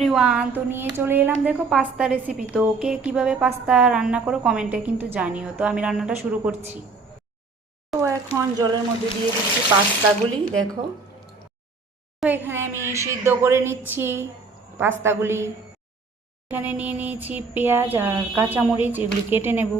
Everyone, তো নিয়ে চলে এলাম দেখো পাস্তা রেসিপি। তো কে কীভাবে পাস্তা রান্না করো কমেন্টে কিন্তু জানিও। তো আমি রান্নাটা শুরু করছি। তো এখন জলের মধ্যে দিয়ে দিচ্ছি পাস্তাগুলি। দেখো তো এখানে আমি সিদ্ধ করে নিচ্ছি পাস্তাগুলি। এখানে নিয়ে নিয়েছি পেঁয়াজ আর কাঁচামরিচ, এগুলি কেটে নেব।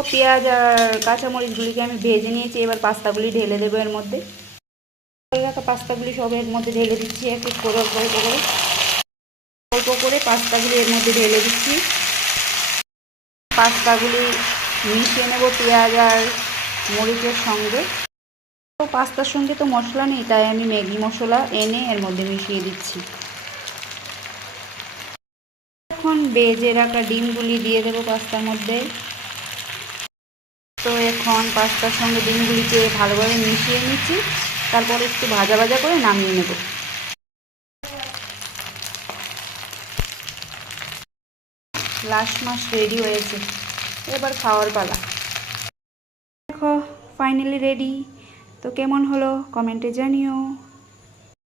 পেঁয়াজ আর কাঁচামরিচগুলিকে আমি ভেজে নিয়েছি, এবার পাস্তাগুলি ঢেলে দেবো এর মধ্যে। রাখা পাস্তাগুলি সব এর মধ্যে ঢেলে দিচ্ছি, এক এক করে অল্প অল্প করে পাস্তাগুলি এর মধ্যে ঢেলে দিচ্ছি। পাস্তাগুলি মিশিয়ে নেব পেঁয়াজ আর মরিচের সঙ্গে। তো পাস্তার সঙ্গে তো মশলা নেই, তাই আমি ম্যাগি মশলা এনে এর মধ্যে মিশিয়ে দিচ্ছি। এখন ভেজে রাখা ডিমগুলি দিয়ে দেবো পাস্তার মধ্যে। তো এখন পাস্তার সঙ্গে ডিমগুলিকে ভালোভাবে মিশিয়ে নিচ্ছি, তারপর একটু ভাজা ভাজা করে নামিয়ে নেব। লাস্ট মাস রেডি হয়েছে, এবার খাওয়ার পালা। দেখো ফাইনালি রেডি। তো কেমন হলো কমেন্টে জানিও।